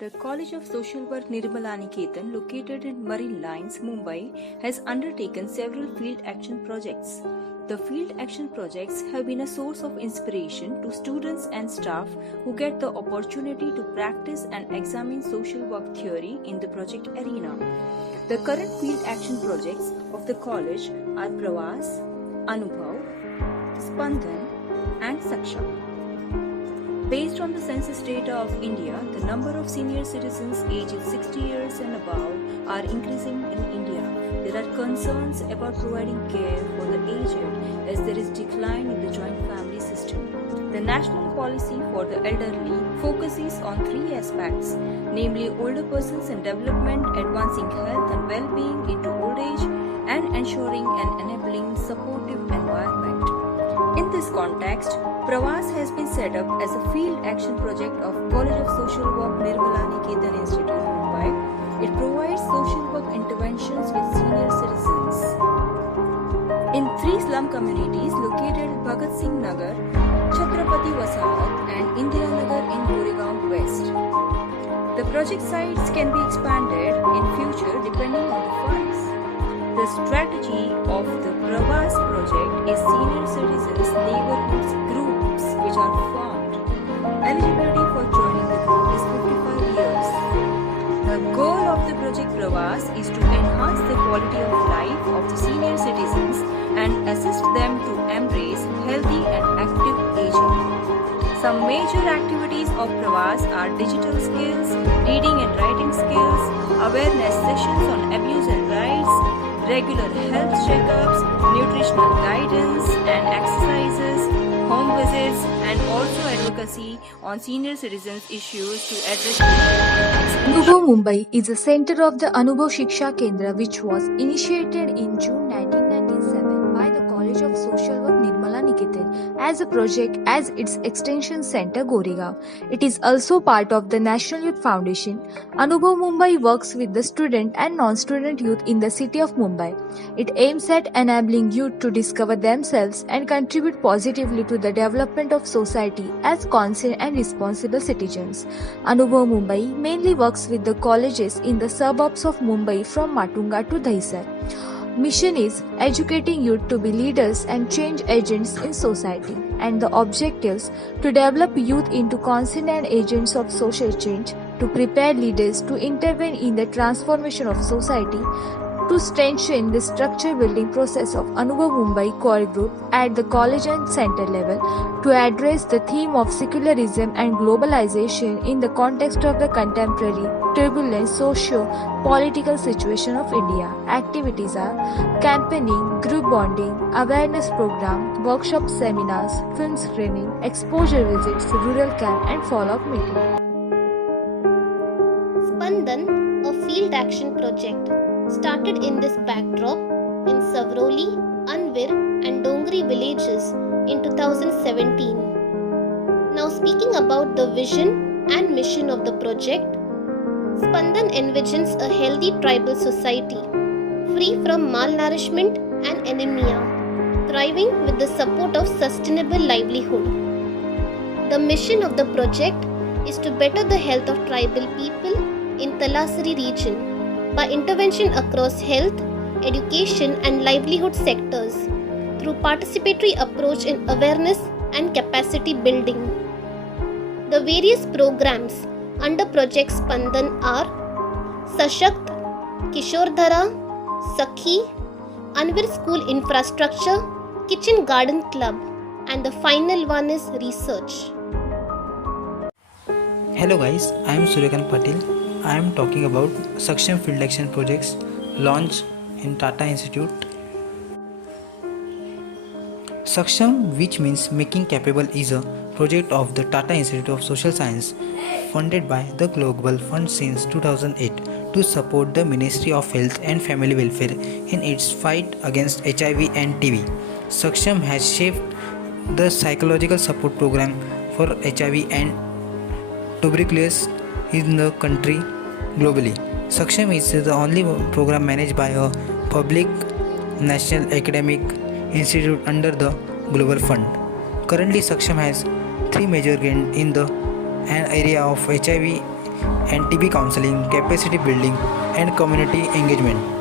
The College of Social Work Nirmala Niketan, located in Marine Lines, Mumbai, has undertaken several field action projects. The field action projects have been a source of inspiration to students and staff who get the opportunity to practice and examine social work theory in the project arena. The current field action projects of the college are Pravas, Anubhav, Spandan, and Saksham. Based on the census data of India, the number of senior citizens aged 60 years and above are increasing in India. There are concerns about providing care for the aged as there is decline in the joint family system. The national policy for the elderly focuses on three aspects, namely older persons and development, advancing health and well-being into old age, and ensuring an enabling supportive environment. In this context, Pravas has been set up as a field action project of College of Social Work Nirmala Niketan Institute, Mumbai. It provides social work interventions with senior citizens in three slum communities located at Bhagat Singh Nagar, Chhatrapati Wasahat and Indira Nagar in Goregaon West. The project sites can be expanded in future depending on the funds. The strategy of the Pravas project is senior citizens neighborhoods groups which are formed. Eligibility for joining the group is 55 years. The goal of the project Pravas is to enhance the quality of life of the senior citizens and assist them to embrace healthy and active aging. Some major activities of Pravas are digital skills, reading and writing skills, awareness sessions on abuse and rights, regular health checkups, nutritional guidance and exercises, home visits, and also advocacy on senior citizens issues to address Anubhav Mumbai is a center of the Anubhav Shiksha Kendra, which was initiated in June 1997 by the College of Social Work Nirmala Niketan as a project as its extension center Goregaon. It is also part of the National Youth Foundation. Anubhav Mumbai works with the student and non-student youth in the city of Mumbai. It aims at enabling youth to discover themselves and contribute positively to the development of society as conscious and responsible citizens. Anubhav Mumbai mainly works with the colleges in the suburbs of Mumbai from Matunga to Dahisar. Mission is educating youth to be leaders and change agents in society, and the objectives to develop youth into conscious agents of social change, to prepare leaders to intervene in the transformation of society, to strengthen the structure building process of Anubhav Mumbai core group at the college and center level, to address the theme of secularism and globalization in the context of the contemporary turbulent socio-political situation of India. Activities are campaigning, group bonding, awareness program, workshop seminars, film screening, exposure visits, rural camp and follow-up meeting. Spandan, a field action project, started in this backdrop in Savroli, Anvir and Dongri villages in 2017. Now speaking about the vision and mission of the project, Spandan envisions a healthy tribal society, free from malnourishment and anemia, thriving with the support of sustainable livelihood. The mission of the project is to better the health of tribal people in Talasari region by intervention across health, education and livelihood sectors through participatory approach in awareness and capacity building. The various programs under Project Spandan are Sashakt, Kishordhara, Sakhi, Anvir School Infrastructure, Kitchen Garden Club, and the final one is Research. Hello guys, I am Suryakan Patil. I am talking about Saksham Field Action Projects launched in Tata Institute. Saksham, which means making capable, is a project of the Tata Institute of Social Science funded by the Global Fund since 2008 to support the Ministry of Health and Family Welfare in its fight against HIV and TB. Saksham has shaped the psychological support program for HIV and tuberculosis in the country globally. Saksham is the only program managed by a public national academic institute under the Global Fund. Currently, Saksham has three major gains in the area of HIV and TB counseling, capacity building, and community engagement.